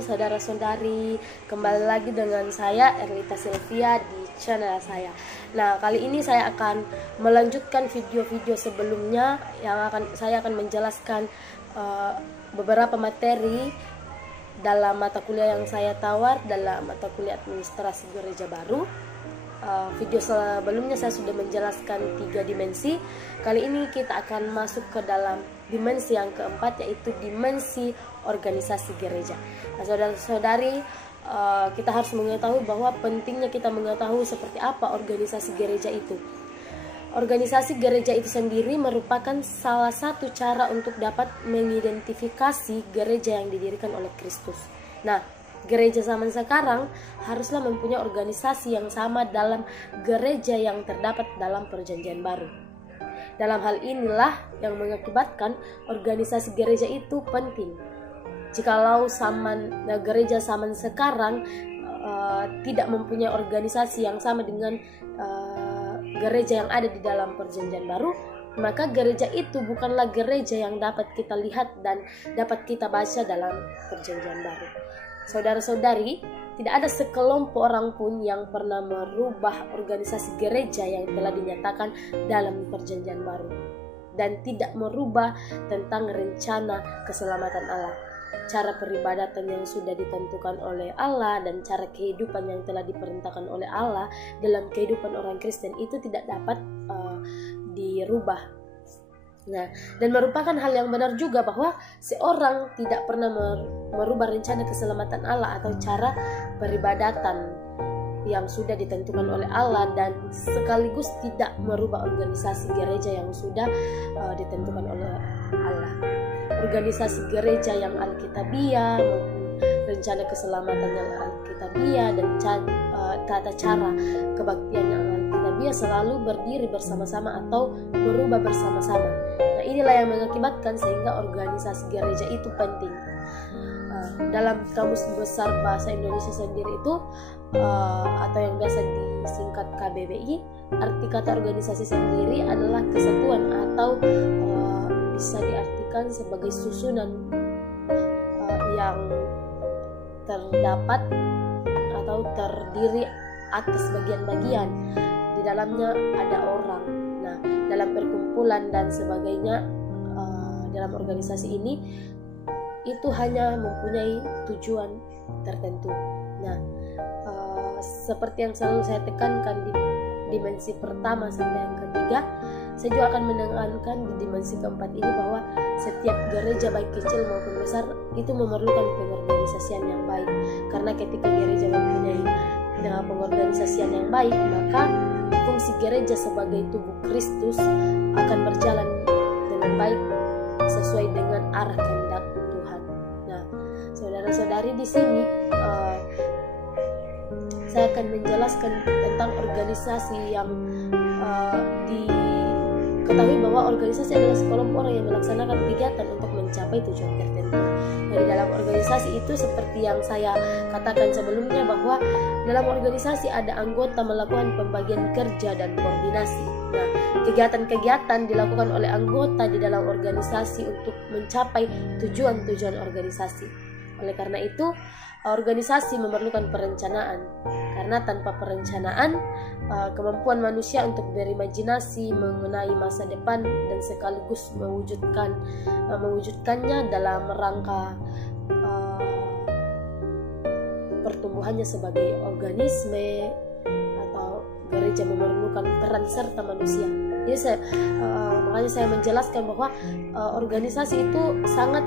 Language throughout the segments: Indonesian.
saudara-saudari, kembali lagi dengan saya Erlita Sylvia di channel saya. Nah, kali ini saya akan melanjutkan video-video sebelumnya yang saya akan menjelaskan beberapa materi dalam mata kuliah yang saya tawar dalam mata kuliah administrasi gereja baru. Video sebelumnya saya sudah menjelaskan 3 dimensi. Kali ini kita akan masuk ke dalam dimensi yang keempat, yaitu dimensi organisasi gereja. Nah, saudara-saudari, kita harus mengetahui bahwa pentingnya kita mengetahui seperti apa organisasi gereja itu. Organisasi gereja itu sendiri merupakan salah satu cara untuk dapat mengidentifikasi gereja yang didirikan oleh Kristus. Nah, gereja zaman sekarang haruslah mempunyai organisasi yang sama dalam gereja yang terdapat dalam Perjanjian Baru. Dalam hal inilah yang mengakibatkan organisasi gereja itu penting. Jikalau gereja zaman sekarang tidak mempunyai organisasi yang sama dengan gereja yang ada di dalam Perjanjian Baru, maka gereja itu bukanlah gereja yang dapat kita lihat dan dapat kita baca dalam Perjanjian Baru. Saudara-saudari, tidak ada sekelompok orang pun yang pernah merubah organisasi gereja yang telah dinyatakan dalam Perjanjian Baru dan tidak merubah tentang rencana keselamatan Allah, cara peribadatan yang sudah ditentukan oleh Allah, dan cara kehidupan yang telah diperintahkan oleh Allah dalam kehidupan orang Kristen itu tidak dapat dirubah. Nah, dan merupakan hal yang benar juga bahwa seorang tidak pernah merubah rencana keselamatan Allah atau cara peribadatan yang sudah ditentukan oleh Allah, dan sekaligus tidak merubah organisasi gereja yang sudah ditentukan oleh Allah. Organisasi gereja yang alkitabiah, rencana keselamatan yang alkitabiah, dan tata cara kebaktian yang alkitabiah selalu berdiri bersama-sama atau berubah bersama-sama. Nah, inilah yang mengakibatkan sehingga organisasi gereja itu penting. Dalam Kamus Besar Bahasa Indonesia sendiri itu atau yang biasa disingkat KBBI, arti kata organisasi sendiri adalah kesatuan atau bisa diartikan sebagai susunan yang terdapat atau terdiri atas bagian-bagian. Di dalamnya ada orang. Nah, dalam perkumpulan dan sebagainya dalam organisasi ini itu hanya mempunyai tujuan tertentu. Nah, seperti yang selalu saya tekankan di dimensi pertama sampai yang ketiga, saya juga akan menekankan di dimensi keempat ini bahwa setiap gereja baik kecil maupun besar itu memerlukan pengorganisasian yang baik. Karena ketika gereja mempunyai pengorganisasian yang baik, maka fungsi gereja sebagai tubuh Kristus akan berjalan dengan baik sesuai dengan arah kehendak Tuhan. Nah, saudara-saudari, di sini saya akan menjelaskan tentang organisasi yang diketahui bahwa organisasi adalah sekelompok orang yang melaksanakan kegiatan untuk mencapai tujuan tertentu. Dari dalam organisasi itu, seperti yang saya katakan sebelumnya, bahwa dalam organisasi ada anggota melakukan pembagian kerja dan koordinasi. Nah, kegiatan-kegiatan dilakukan oleh anggota di dalam organisasi untuk mencapai tujuan-tujuan organisasi. Oleh karena itu, organisasi memerlukan perencanaan. Karena tanpa perencanaan, kemampuan manusia untuk berimajinasi mengenai masa depan dan sekaligus mewujudkannya dalam rangka pertumbuhannya sebagai organisme atau gereja memerlukan peran serta manusia. Jadi makanya saya menjelaskan bahwa organisasi itu sangat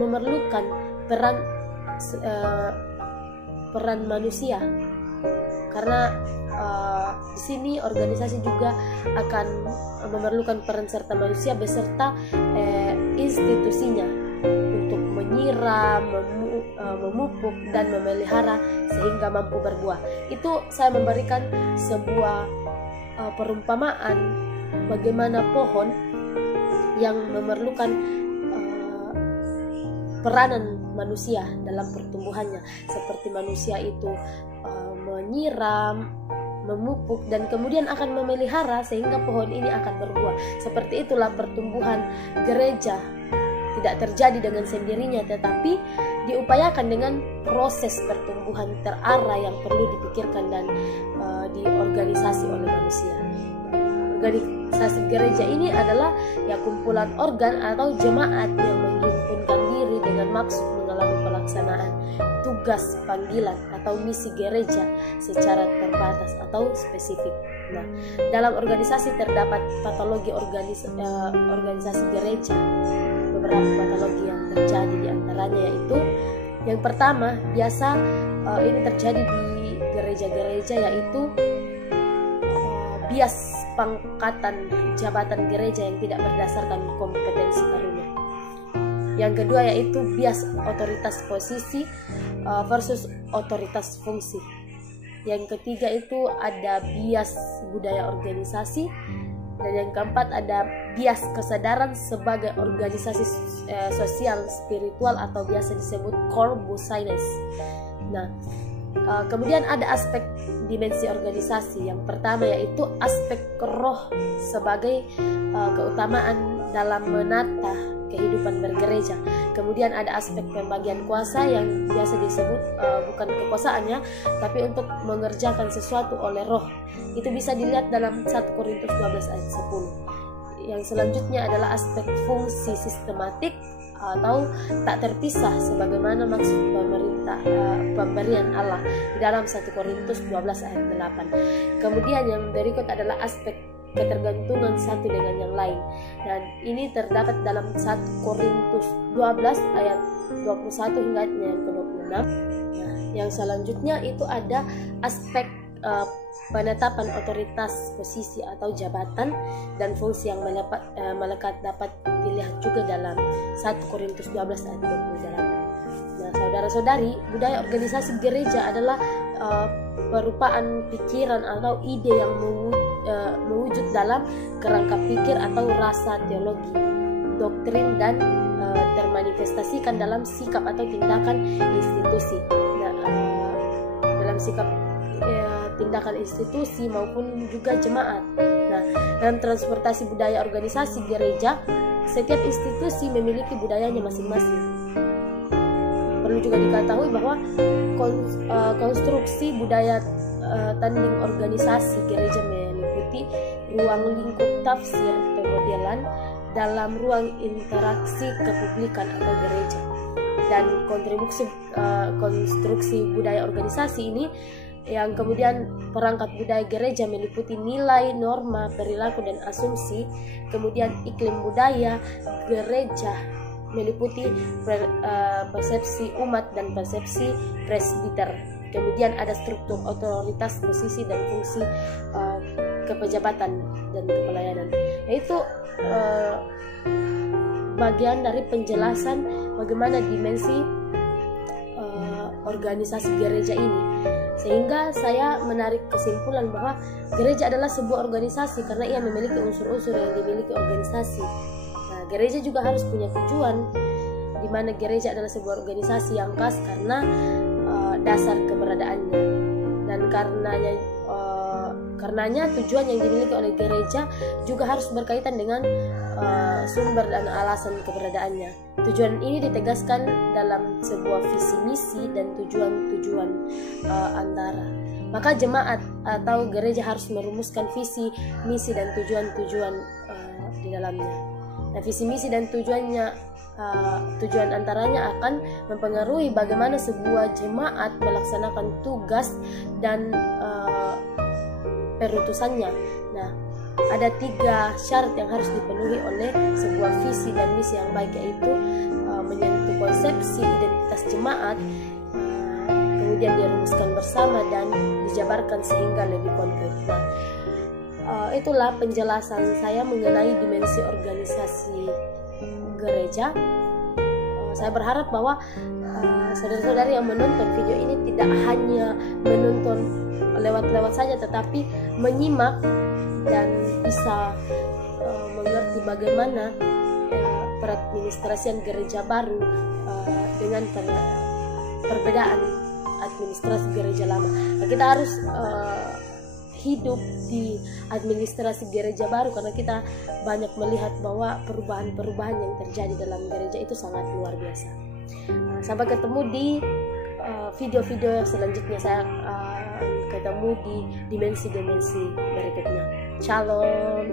memerlukan peran manusia, karena di sini organisasi juga akan memerlukan peran serta manusia beserta institusinya untuk menyiram, memupuk dan memelihara sehingga mampu berbuah. Itu saya memberikan sebuah perumpamaan bagaimana pohon yang memerlukan peranan manusia dalam pertumbuhannya, seperti manusia itu menyiram, memupuk, dan kemudian akan memelihara sehingga pohon ini akan berbuah. Seperti itulah pertumbuhan gereja. tidak terjadi dengan sendirinya, tetapi diupayakan dengan proses pertumbuhan terarah yang perlu dipikirkan dan diorganisasi oleh manusia. Organisasi gereja ini adalah ya kumpulan organ atau jemaat yang menghimpunkan diri dengan maksud mengalami pelaksanaan tugas, panggilan atau misi gereja secara terbatas atau spesifik. Nah, dalam organisasi terdapat patologi organisasi gereja. Beberapa patologi yang terjadi di antaranya yaitu yang pertama, biasa ini terjadi di gereja-gereja, yaitu bias pangkatan jabatan gereja yang tidak berdasarkan kompetensi karunia. Yang kedua yaitu bias otoritas posisi versus otoritas fungsi. Yang ketiga itu ada bias budaya organisasi. Dan yang keempat ada bias kesadaran sebagai organisasi sosial spiritual atau biasa disebut core business. Nah, kemudian ada aspek dimensi organisasi. Yang pertama yaitu aspek roh sebagai keutamaan dalam menata kehidupan bergereja. Kemudian ada aspek pembagian kuasa yang biasa disebut bukan kekuasaannya, tapi untuk mengerjakan sesuatu oleh roh. Itu bisa dilihat dalam 1 Korintus 12 ayat 10. Yang selanjutnya adalah aspek fungsi sistematik atau tak terpisah sebagaimana maksud pemberian Allah di dalam 1 Korintus 12 ayat 8. Kemudian yang berikut adalah aspek ketergantungan satu dengan yang lain, dan ini terdapat dalam 1 Korintus 12 ayat 21 hingga yang ke-26. Nah, yang selanjutnya itu ada aspek penetapan otoritas posisi atau jabatan dan fungsi yang melekat dapat dilihat juga dalam 1 Korintus 12 ayat 28. Nah, saudara-saudari, budaya organisasi gereja adalah perupaan pikiran atau ide yang mewujud dalam kerangka pikir atau rasa teologi, doktrin, dan termanifestasikan dalam sikap atau tindakan institusi. Nah, dalam sikap tindakan institusi maupun juga jemaat. Nah, dalam transportasi budaya organisasi gereja, setiap institusi memiliki budayanya masing-masing. Perlu juga diketahui bahwa konstruksi budaya tanding organisasi gereja meliputi ruang lingkup tafsir pemodelan dalam ruang interaksi kepublikan atau gereja. Dan konstruksi budaya organisasi ini yang kemudian perangkat budaya gereja meliputi nilai, norma, perilaku, dan asumsi. Kemudian iklim budaya gereja meliputi persepsi umat dan persepsi presbiter. Kemudian ada struktur otoritas, posisi, dan fungsi kepejabatan dan kepelayanan. Yaitu bagian dari penjelasan bagaimana dimensi organisasi gereja ini. Sehingga saya menarik kesimpulan bahwa gereja adalah sebuah organisasi karena ia memiliki unsur-unsur yang dimiliki organisasi. Nah, gereja juga harus punya tujuan, di mana gereja adalah sebuah organisasi yang khas karena dasar keberadaannya, dan karenanya tujuan yang dimiliki oleh gereja juga harus berkaitan dengan sumber dan alasan keberadaannya. Tujuan ini ditegaskan dalam sebuah visi misi dan tujuan-tujuan antara. Maka jemaat atau gereja harus merumuskan visi misi dan tujuan-tujuan di dalamnya. Nah, visi misi dan tujuan antaranya akan mempengaruhi bagaimana sebuah jemaat melaksanakan tugas dan perutusannya. Nah, ada 3 syarat yang harus dipenuhi oleh sebuah visi dan misi yang baik, yaitu menyentuh konsepsi identitas jemaat, kemudian dirumuskan bersama dan dijabarkan sehingga lebih konkret. Nah, itulah penjelasan saya mengenai dimensi organisasi gereja. Saya berharap bahwa saudara-saudari yang menonton video ini tidak hanya menonton lewat-lewat saja, tetapi menyimak dan bisa mengerti bagaimana peradministrasian gereja baru dengan perbedaan administrasi gereja lama. Nah, kita harus hidup di administrasi gereja baru, karena kita banyak melihat bahwa perubahan-perubahan yang terjadi dalam gereja itu sangat luar biasa. Sampai ketemu di video-video selanjutnya. Saya ketemu di dimensi-dimensi berikutnya. Shalom.